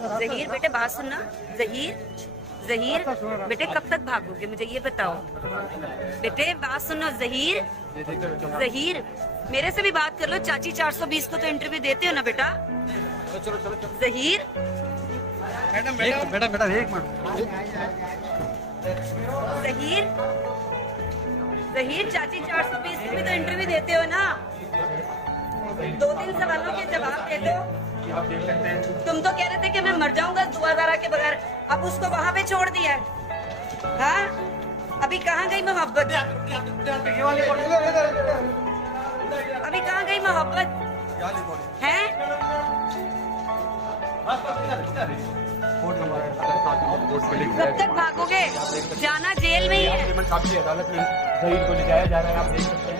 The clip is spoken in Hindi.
जहीर बेटे बात सुनना। जहीर बेटे कब तक भागोगे मुझे ये बताओ। बेटे बात सुनो जहीर मेरे से भी बात कर लो। चाची 420 को तो इंटरव्यू देते हो ना बेटा। जहीर मैडम एक मिनट। जहीर चाची 420 को भी तो इंटरव्यू देते हो ना। 2-3 सवालों के जवाब दे दो। तुम तो कह रहे थे कि मैं मर जाऊंगा दुआदारा के बगैर, अब उसको वहां पे छोड़ दिया है। हाँ अभी कहाँ गई मोहब्बत? अभी कहाँ गई मोहब्बत है? कब तक भागोगे? जाना जेल में ही है। अदालत में जहीर को ले जाया जा रहा है, आप देख सकते हैं।